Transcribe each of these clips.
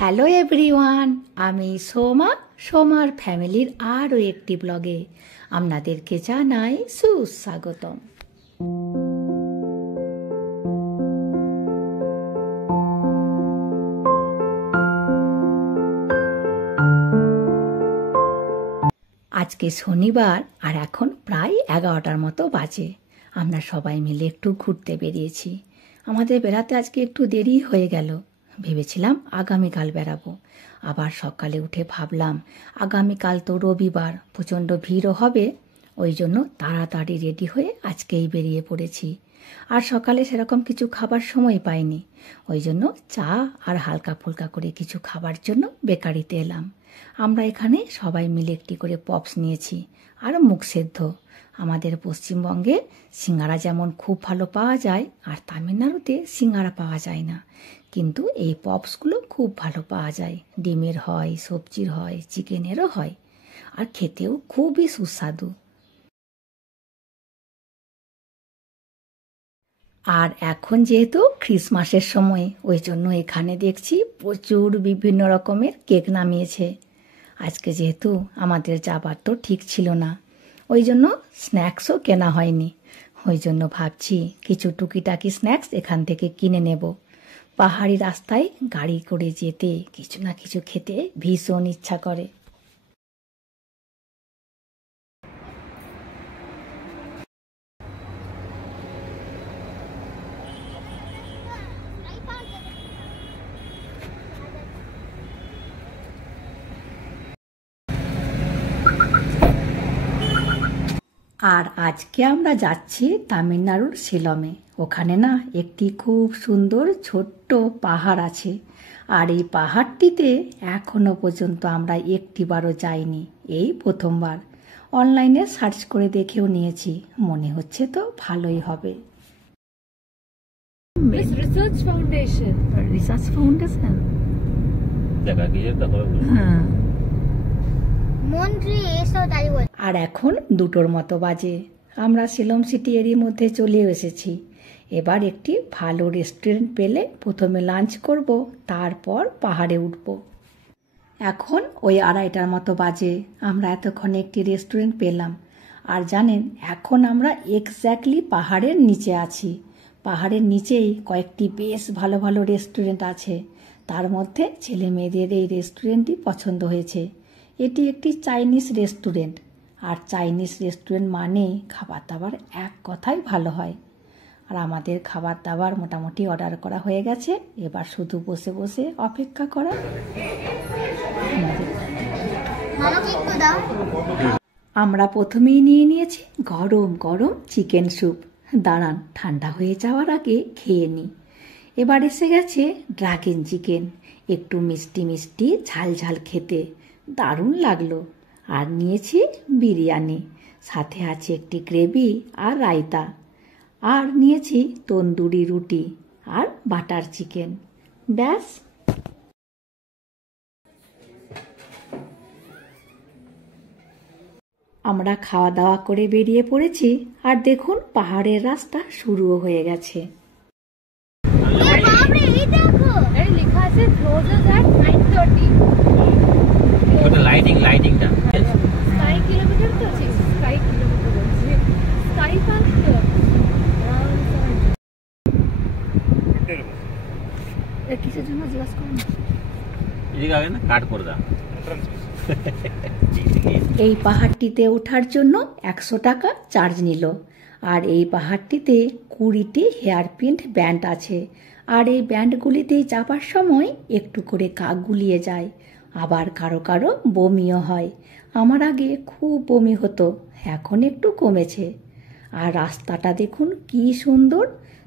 Hello everyone, আমি সোমার ফ্যামিলির আরও একটি ব্লগে আপনাদেরকে জানাই সুস্বাগতম। আজকে শনিবার আর এখন প্রায় 11টার মতো বাজে। আমরা সবাই মিলে একটু ঘুরতে বেরিয়েছি। আমাদের বেড়াতে আজকে একটু দেরি হয়ে গেল। ভেবেছিলাম আগামীকাল বেরাবো, আবার সকালে উঠে ভাবলাম আগামীকাল তো রবিবার, প্রচণ্ড ভিড়ও হবে। ওই জন্য তাড়াতাড়ি রেডি হয়ে আজকেই বেরিয়ে পড়েছি। আর সকালে সেরকম কিছু খাবার সময় পাইনি, ওই জন্য চা আর হালকা ফুলকা করে কিছু খাবার জন্য বেকারিতে এলাম। আমরা এখানে সবাই মিলে একটি করে পপস নিয়েছি আর মুখ সেদ্ধ। আমাদের পশ্চিমবঙ্গে সিঙ্গারা যেমন খুব ভালো পাওয়া যায়, আর তামিলনাড়ুতে সিঙ্গারা পাওয়া যায় না, কিন্তু এই পপসগুলো খুব ভালো পাওয়া যায়। ডিমের হয়, সবজির হয়, চিকেনেরও হয়, আর খেতেও খুবই সুস্বাদু। আর এখন যেহেতু ক্রিসমাসের সময়, ওই জন্য এখানে দেখছি প্রচুর বিভিন্ন রকমের কেক নামিয়েছে। আজকে যেহেতু আমাদের যাবার তো ঠিক ছিল না, ওই জন্য স্ন্যাক্সও কেনা হয়নি। ওই জন্য ভাবছি কিছু টুকিটাকি স্ন্যাক্স এখান থেকে কিনে নেব। পাহাড়ি রাস্তায় গাড়ি করে যেতে কিছু না কিছু খেতে ভীষণ ইচ্ছা করে। আর আজকে আমরা যাচ্ছি তামিলনাড়ুর শিলমে। ওখানে না একটি খুব সুন্দর ছোট্ট পাহাড় আছে, আর এই পাহাড়টিতে এখনো পর্যন্ত আমরা একটিবারও যাইনি, এই প্রথমবার। অনলাইনে সার্চ করে দেখেও নিয়েছি, মনে হচ্ছে তো ভালোই হবে। রিসার্চ ফাউন্ডেশন হ্যাঁ। আর এখন 2টোর মতো বাজে। আমরা শিলং সিটি এরই মধ্যে চলে এসেছি। এবার একটি ভালো রেস্টুরেন্ট পেলে প্রথমে লাঞ্চ করব, তারপর পাহাড়ে উঠব। এখন ওই 2:30টার মতো বাজে। আমরা এতক্ষণে একটি রেস্টুরেন্ট পেলাম। আর জানেন, এখন আমরা এক্স্যাক্টলি পাহাড়ের নিচে আছি। পাহাড়ের নিচেই কয়েকটি বেশ ভালো ভালো রেস্টুরেন্ট আছে। তার মধ্যে ছেলে মেয়েদের এই রেস্টুরেন্টটি পছন্দ হয়েছে। এটি একটি চাইনিজ রেস্টুরেন্ট, আর চাইনিজ রেস্টুরেন্ট মানেই খাবার দাবার এক কথায় ভালো হয়। আর আমাদের খাবার দাবার মোটামুটি অর্ডার করা হয়ে গেছে, এবার শুধু বসে বসে অপেক্ষা করা। আমরা প্রথমেই নিয়ে নিয়েছি গরম গরম চিকেন স্যুপ। দাঁড়ান, ঠান্ডা হয়ে যাওয়ার আগে খেয়ে নিই। এবার এসে গেছে ড্রাগন চিকেন, একটু মিষ্টি মিষ্টি ঝাল ঝাল খেতে দারুণ লাগলো। আর নিয়েছি বিরিয়ানি, সাথে আছে একটি গ্রেভি আর রায়তা। আর নিয়েছি তন্দুরি রুটি আর বাটার চিকেন। ব্যাস। আমরা খাওয়া দাওয়া করে বেরিয়ে পড়েছি, আর দেখুন পাহাড়ের রাস্তা শুরুও হয়ে গেছে। লাইটিংটা স্কাই কিলোমিটার তো আছে, স্কাই কিলোমিটার বলছি, স্কাই পার্ক তো কিসের জন্য জিজ্ঞাসা করুন। এই পাহাড়টিতে ওঠার জন্য 100 টাকা চার্জ নিল। আর এই পাহাড়টিতে 20টি হেয়ারপিন ব্যান্ড আছে। আর এই ব্যান্ডগুলিতে যাবার সময় একটু করে কাক গুলিয়ে যায়, আবার কারো কারো বমিও হয়। আমার আগে খুব বমি হতো, এখন একটু কমেছে। আর রাস্তাটা দেখুন কি সুন্দর।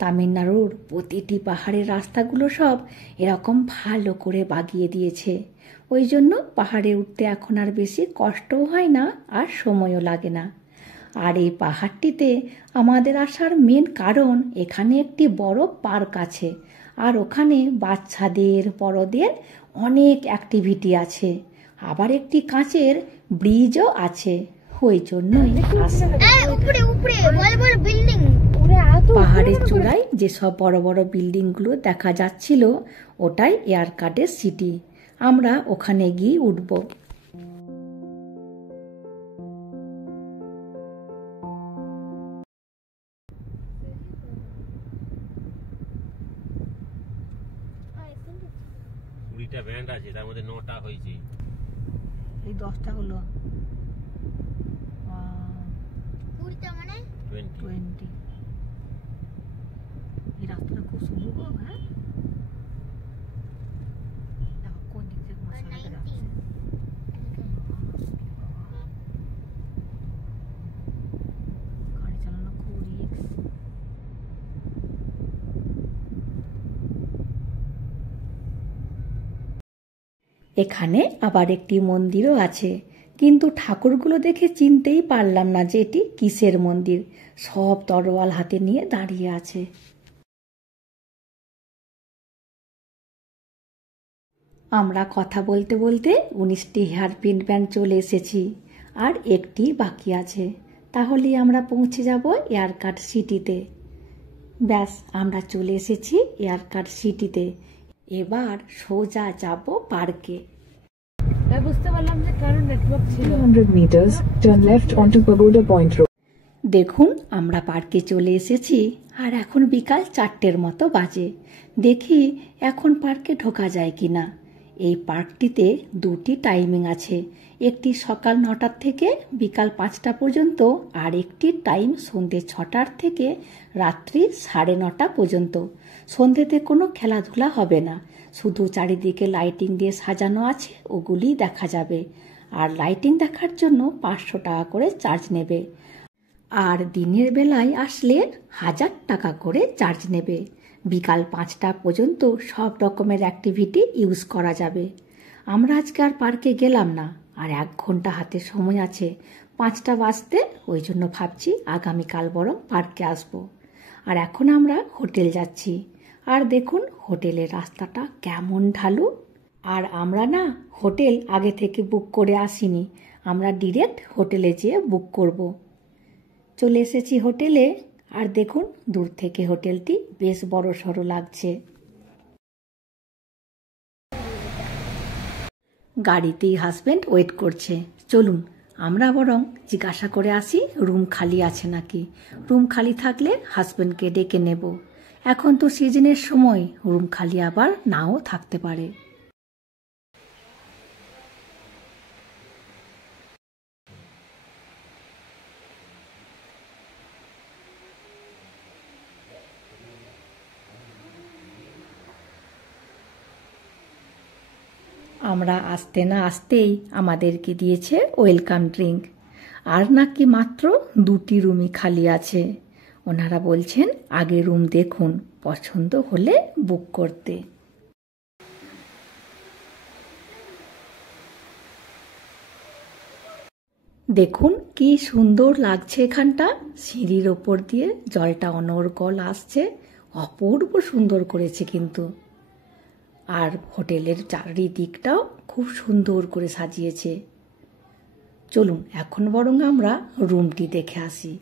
তামিলনাড়ুর প্রতিটি পাহাড়ের রাস্তাগুলো সব এরকম ভালো করে বাগিয়ে দিয়েছে। ওই জন্য পাহাড়ে উঠতে এখন আর বেশি কষ্টও হয় না, আর সময়ও লাগে না। আর এই পাহাড়টিতে আমাদের আসার মেন কারণ, এখানে একটি বড় পার্ক আছে, আর ওখানে বাচ্চাদের বড়দের অনেক অ্যাক্টিভিটি আছে। আবার একটি কাঁচের ব্রিজও আছে, ওই জন্যই পাহাড়ের চূড়ায় যেসব বড় বড় বিল্ডিংগুলো দেখা যাচ্ছিল, ওটাই এয়ারকার্ডের সিটি। আমরা ওখানে গিয়ে উঠব। কুড়িটা ব্যান্ড আছে, তার মধ্যে 9টা হয়েছে। এই 10টা হলো 20টা মানে 20। এই রাস্তাটা খুব সুন্দর গো। হ্যাঁ, দেখো কোন দিক থেকে মশলাটা যাচ্ছে। গাড়ি চালানো খুব রিস্ক। এখানে আবার একটি মন্দিরও আছে, কিন্তু ঠাকুরগুলো দেখে চিনতেই পারলাম না যে এটি কিসের মন্দির। সব তরোয়াল হাতে নিয়ে দাঁড়িয়ে আছে। আমরা কথা বলতে বলতে 19টি হেয়ারপিন ব্যান্ড চলে এসেছি, আর একটি বাকি আছে। তাহলেই আমরা পৌঁছে যাব এয়ারকাট সিটিতে। ব্যাস, আমরা চলে এসেছি এয়ারকাট সিটিতে। এবার সোজা যাব পার্কে। বুঝতে পারলাম যে কারণ নেটওয়ার্ক ছিল। 200 meters, turn left onto Pagoda Point Road. দেখুন, আমরা পার্কে চলে এসেছি, আর এখন বিকাল 4টের মতো বাজে। দেখি এখন পার্কে ঢোকা যায় কিনা। এই পার্কটিতে 2টি টাইমিং আছে, একটি সকাল 9টার থেকে বিকাল 5টা পর্যন্ত, আর একটি টাইম সন্ধ্যে 6টার থেকে রাত্রি 9:30 পর্যন্ত। সন্ধ্যেতে কোনো খেলাধুলা হবে না, শুধু চারিদিকে লাইটিং দিয়ে সাজানো আছে, ওগুলি দেখা যাবে। আর লাইটিং দেখার জন্য 500 টাকা করে চার্জ নেবে, আর দিনের বেলায় আসলে 1000 টাকা করে চার্জ নেবে। বিকাল 5টা পর্যন্ত সব রকমের অ্যাক্টিভিটি ইউজ করা যাবে। আমরা আজকে আর পার্কে গেলাম না, আর 1 ঘন্টা হাতে সময় আছে, 5টা বাজতে। ওই জন্য ভাবছি আগামীকাল বরং পার্কে আসব। আর এখন আমরা হোটেল যাচ্ছি, আর দেখুন হোটেলের রাস্তাটা কেমন ঢালু। আর আমরা না হোটেল আগে থেকে বুক করে আসিনি, আমরা ডিরেক্ট হোটেলে যেয়ে বুক করব। চলে এসেছি হোটেলে, আর দেখুন দূর থেকে হোটেলটি বেশ বড় সড়ো লাগছে। গাড়িতেই হাজব্যান্ড ওয়েট করছে। চলুন আমরা বরং জিজ্ঞাসা করে আসি রুম খালি আছে নাকি। রুম খালি থাকলে হাজব্যান্ডকে ডেকে নেব। এখন তো সিজনের সময়, রুম খালি আবার নাও থাকতে পারে। আমরা আসতে না আসতেই আমাদেরকে দিয়েছে ওয়েলকাম ড্রিঙ্ক, আর নাকি মাত্র 2টি রুমই খালি আছে। ওনারা বলছেন আগে রুম দেখুন, পছন্দ হলে বুক করতে। দেখুন কি সুন্দর লাগছে এখানটা। সিঁড়ির ওপর দিয়ে জলটা অনর্গল আসছে, অপূর্ব সুন্দর করেছে কিন্তু। আর হোটেলের চারিদিকটাও খুব সুন্দর করে সাজিয়েছে। চলুন এখন বরং আমরা রুমটি দেখে আসি।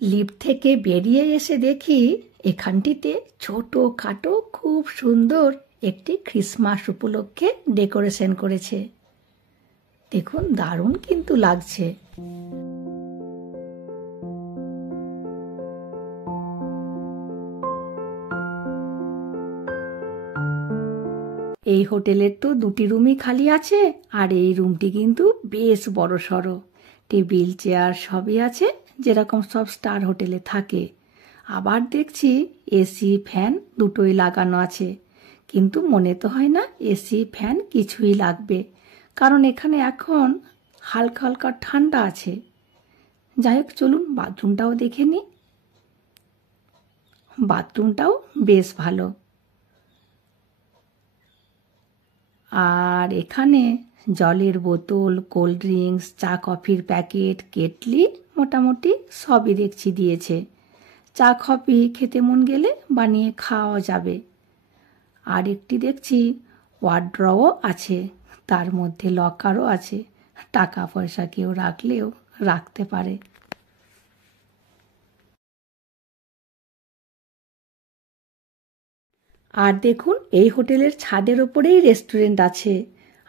লিফট থেকে বেরিয়ে এসে দেখি এখানটিতে ছোট খাটো খুব সুন্দর একটি ক্রিসমাস উপলক্ষে ডেকোরেশন করেছে। দেখুন দারুণ কিন্তু লাগছে। এই হোটেলের তো 2টি রুমই খালি আছে, আর এই রুমটি কিন্তু বেশ বড় সড়ো। টেবিল চেয়ার সবই আছে, যেরকম সব স্টার হোটেলে থাকে। আবার দেখছি এসি ফ্যান দুটোই লাগানো আছে, কিন্তু মনে তো হয় না এসি ফ্যান কিছুই লাগবে, কারণ এখানে এখন হালকা হালকা ঠান্ডা আছে। যাই হোক, চলুন বাথরুমটাও দেখে নিই। বাথরুমটাও বেশ ভালো। আর এখানে জলের বোতল, কোল্ড ড্রিঙ্কস, চা কফির প্যাকেট, কেটলি মোটামুটি সবই দেখছি দিয়েছে। চা কফি খেতে মন গেলে বানিয়ে খাওয়া যাবে। আর একটি দেখছি ওয়ার্ড্রও আছে, তার মধ্যে লকারও আছে, টাকা পয়সা কেউ রাখলেও রাখতে পারে। আর দেখুন এই হোটেলের ছাদের ওপরেই রেস্টুরেন্ট আছে,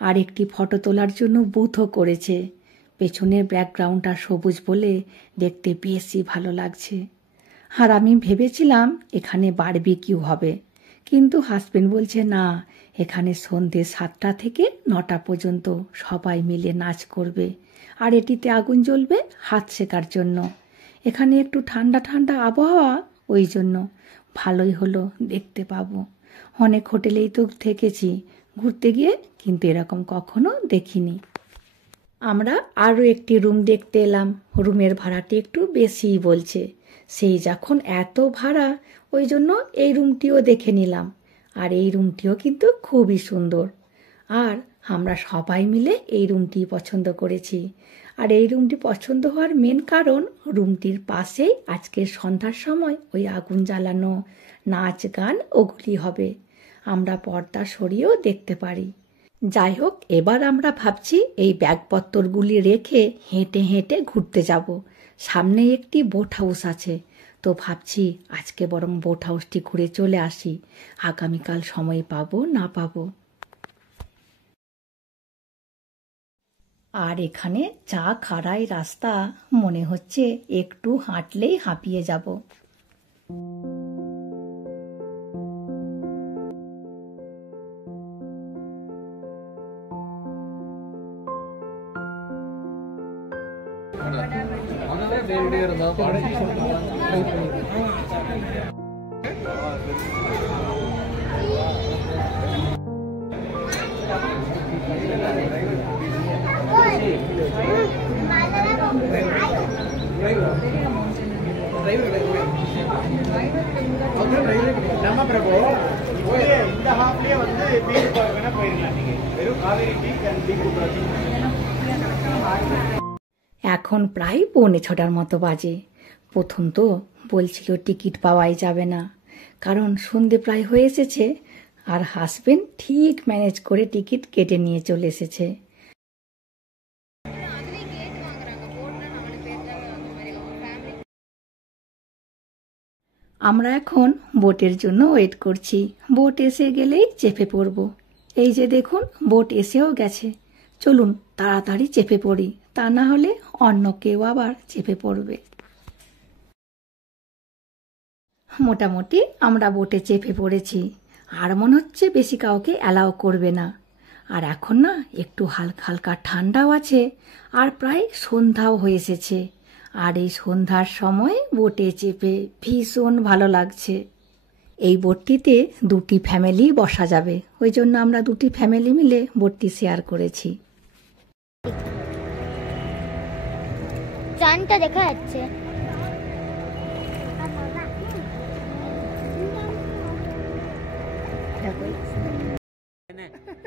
আর একটি ফটো তোলার জন্য বুথও করেছে। পেছনের ব্যাকগ্রাউন্ডটা সবুজ বলে দেখতে বেশি ভালো লাগছে। আর আমি ভেবেছিলাম এখানে বারবিকিউ হবে, কিন্তু হাজবেন্ড বলছে না, এখানে সন্ধ্যে 7টা থেকে 9টা পর্যন্ত সবাই মিলে নাচ করবে, আর এটিতে আগুন জ্বলবে হাত সেকার জন্য। এখানে একটু ঠান্ডা ঠান্ডা আবহাওয়া, ওই জন্য ভালোই হলো, দেখতে পাবো। অনেক হোটেলেই তো থেকেছি ঘুরতে গিয়ে, কিন্তু এরকম কখনো দেখিনি। আমরা আরও একটি রুম দেখতে এলাম। রুমের ভাড়াটি একটু বেশিই বলছে। সেই যখন এত ভাড়া, ওই জন্য এই রুমটিও দেখে নিলাম। আর এই রুমটিও কিন্তু খুবই সুন্দর। আর আমরা সবাই মিলে এই রুমটি পছন্দ করেছি। আর এই রুমটি পছন্দ হওয়ার মেন কারণ, রুমটির পাশেই আজকে সন্ধ্যার সময় ওই আগুন জ্বালানো, নাচ গান ওগুলি হবে। আমরা পর্দা সরিয়েও দেখতে পারি। যাই হোক, এবার আমরা ভাবছি এই ব্যাগপত্রগুলি রেখে হেঁটে হেঁটে ঘুরতে যাব। সামনে একটি বোট হাউস আছে, তো ভাবছি আজকে বরং বোট হাউসটি ঘুরে চলে আসি, আগামীকাল সময় পাবো না পাবো। আর এখানে চা খাড়াই রাস্তা, মনে হচ্ছে একটু হাঁটলেই হাঁপিয়ে যাব। நம்ம பிரபு இந்த ஹாஃப்லயே வந்து பீச் பார்க்கனா போயிடலாம், நீங்க வெறும் காவேரி பீச் அண்ட் பீச் এখন প্রায় 6:45 মতো বাজে। প্রথম তো বলছিল টিকিট পাওয়াই যাবে না, কারণ সন্ধে প্রায় হয়ে এসেছে। আর হাজবেন্ড ঠিক ম্যানেজ করে টিকিট কেটে নিয়ে চলে এসেছে। আমরা এখন বোটের জন্য ওয়েট করছি। বোট এসে গেলেই চেপে পড়ব। এই যে দেখুন, বোট এসেও গেছে। চলুন তাড়াতাড়ি চেপে পড়ি, তা না হলে অন্য কেউ আবার চেপে পড়বে। মোটামুটি আমরা বোটে চেপে পড়েছি। আর মনে হচ্ছে বেশি কাউকে অ্যালাউ করবে না। আর এখন না একটু হালকা হালকা ঠান্ডাও আছে, আর প্রায় সন্ধ্যাও হয়ে এসেছে। আর এই সন্ধ্যার সময় বোটে চেপে ভীষণ ভালো লাগছে। এই বোটটিতে 2টি ফ্যামিলি বসা যাবে, ওই জন্য আমরা 2টি ফ্যামিলি মিলে বোটটি শেয়ার করেছি। চানটা দেখা যাচ্ছে।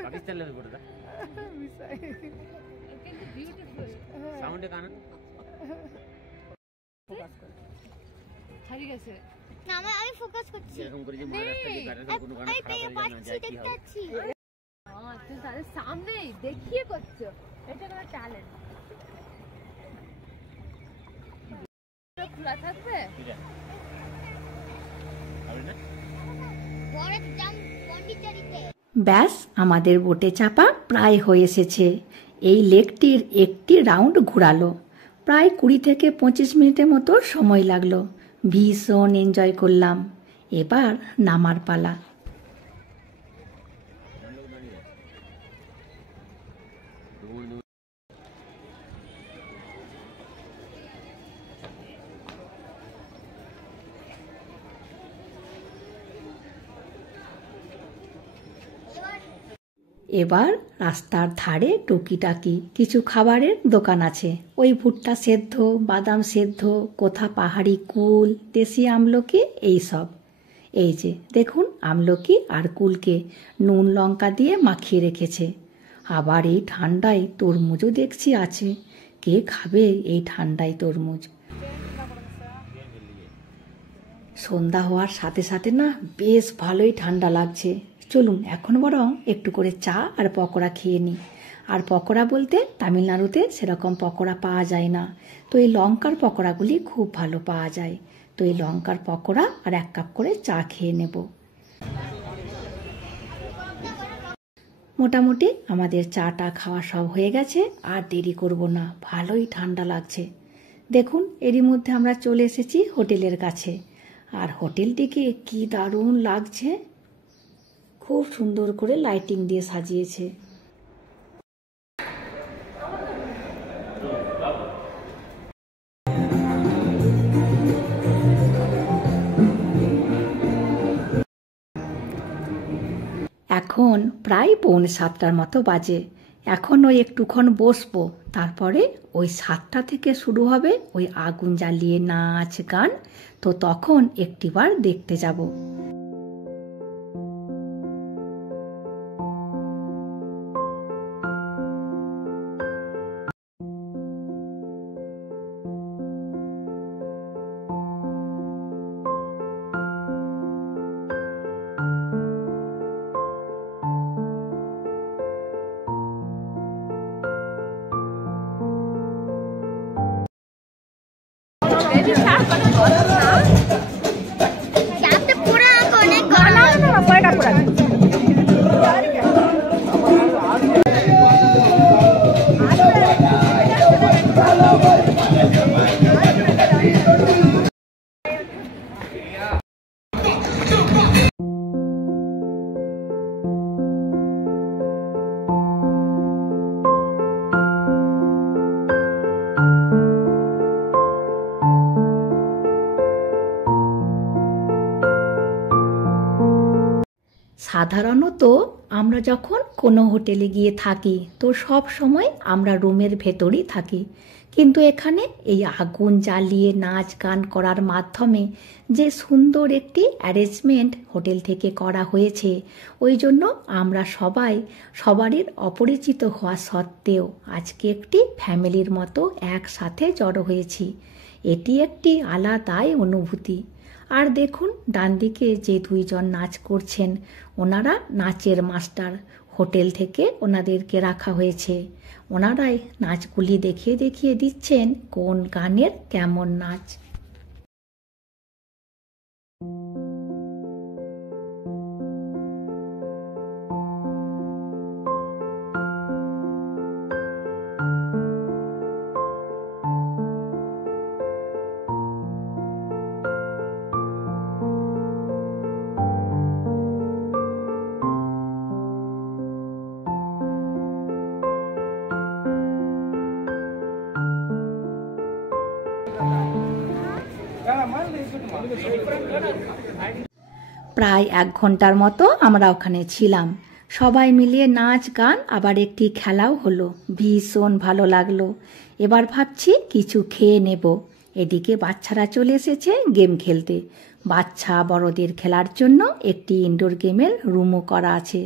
পাকিস্তান লেভেল করে দা সাউন্ডে কানা ঠিক আছে না আমি ফোকাস করছি। এরকম করে যে মহারাষ্ট্রে যে কারেন্ট কোনো গানা খারাপ হয়ে যায় না, যায় কি হবে? তুই তাদের সামনে দেখিয়ে করছো, এটা কোনো ট্যালেন্ট। খোলা থাকবে এটা হবে না? বড় জাম পন্ডিচারিতে। ব্যাস, আমাদের বোটে চাপা প্রায় হয়ে এসেছে। এই লেকটির একটি রাউন্ড ঘোরালো। প্রায় 20 থেকে 25 মিনিটের মতো সময় লাগলো। ভীষণ এনজয় করলাম। এবার নামার পালা। এবার রাস্তার ধারে টুকিটাকি কিছু খাবারের দোকান আছে। ওই ভুট্টা সেদ্ধ, বাদাম সেদ্ধ, কোথা পাহাড়ি কুল, দেশি আমলকি, এইসব। এই যে দেখুন, আমলকি আর কুলকে নুন লঙ্কা দিয়ে মাখিয়ে রেখেছে। আবার এই ঠান্ডায় তরমুজও দেখছি আছে। কে খাবে এই ঠান্ডায় তরমুজ? সন্ধ্যা হওয়ার সাথে সাথে না বেশ ভালোই ঠান্ডা লাগছে। চলুন এখন বরং একটু করে চা আর পকোড়া খেয়ে নিই। আর পকোড়া বলতে তামিলনাড়ুতে সেরকম পকোড়া পাওয়া যায় না, তো এই লঙ্কার পকোড়াগুলি খুব ভালো পাওয়া যায়। তো এই লঙ্কার পকোড়া আর 1 কাপ করে চা খেয়ে নেব। মোটামুটি আমাদের চাটা খাওয়া সব হয়ে গেছে, আর দেরি করব না, ভালোই ঠান্ডা লাগছে। দেখুন এরই মধ্যে আমরা চলে এসেছি হোটেলের কাছে, আর হোটেলটিকে কি দারুণ লাগছে, খুব সুন্দর করে লাইটিং দিয়ে সাজিয়েছে। এখন প্রায় 6:45 মতো বাজে। এখন ওই একটুক্ষণ বসবো, তারপরে ওই 7টা থেকে শুরু হবে ওই আগুন জ্বালিয়ে নাচ গান, তো তখন একটিবার দেখতে যাব। চাপতে পুরো আমাকে অনেক গরম। সাধারণত আমরা যখন কোনো হোটেলে গিয়ে থাকি তো সব সময় আমরা রুমের ভেতরই থাকি, কিন্তু এখানে এই আগুন জ্বালিয়ে নাচ গান করার মাধ্যমে যে সুন্দর একটি অ্যারেঞ্জমেন্ট হোটেল থেকে করা হয়েছে, ওই জন্য আমরা সবারই অপরিচিত হওয়া সত্ত্বেও আজকে একটি ফ্যামিলির মতো একসাথে জড়ো হয়েছি। এটি একটি আলাদাই অনুভূতি। আর দেখুন ডান দিকে যে 2 জন নাচ করছেন, ওনারা নাচের মাস্টার, হোটেল থেকে ওনাদেরকে রাখা হয়েছে। ওনারাই নাচগুলি দেখিয়ে দেখিয়ে দিচ্ছেন কোন গানের কেমন নাচ। প্রায় 1 ঘন্টার মতো আমরা ওখানে ছিলাম। সবাই মিলিয়ে নাচ গান, আবার একটি খেলাও হলো, ভীষণ ভালো লাগলো। এবার ভাবছি কিছু খেয়ে নেব। এদিকে বাচ্চারা চলে এসেছে গেম খেলতে। বাচ্চা বড়দের খেলার জন্য একটি ইনডোর গেমের রুমও করা আছে।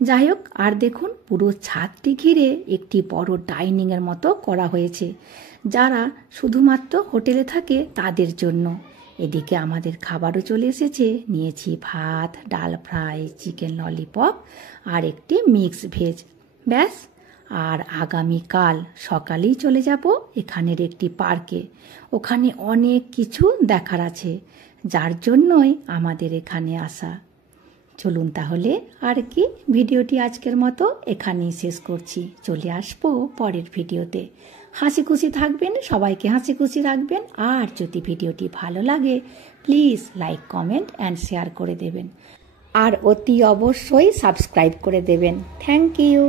যাই হোক, আর দেখুন পুরো ছাদটি ঘিরে একটি বড় ডাইনিংয়ের মতো করা হয়েছে, যারা শুধুমাত্র হোটেলে থাকে তাদের জন্য। এদিকে আমাদের খাবারও চলে এসেছে। নিয়েছি ভাত, ডাল ফ্রাই, চিকেন ললিপপ আর একটি মিক্স ভেজ, ব্যাস। আর আগামীকাল সকালেই চলে যাব এখানের একটি পার্কে। ওখানে অনেক কিছু দেখার আছে, যার জন্যই আমাদের এখানে আসা। চলুন তাহলে আর কি, ভিডিওটি আজকের মতো এখানেই শেষ করছি। চলে আসবো পরের ভিডিওতে। হাসি খুশি থাকবেন, সবাইকে হাসি খুশি রাখবেন। আর যদি ভিডিওটি ভালো লাগে please like, comment and share করে দেবেন, আর অতি অবশ্যই সাবস্ক্রাইব করে দেবেন। Thank you.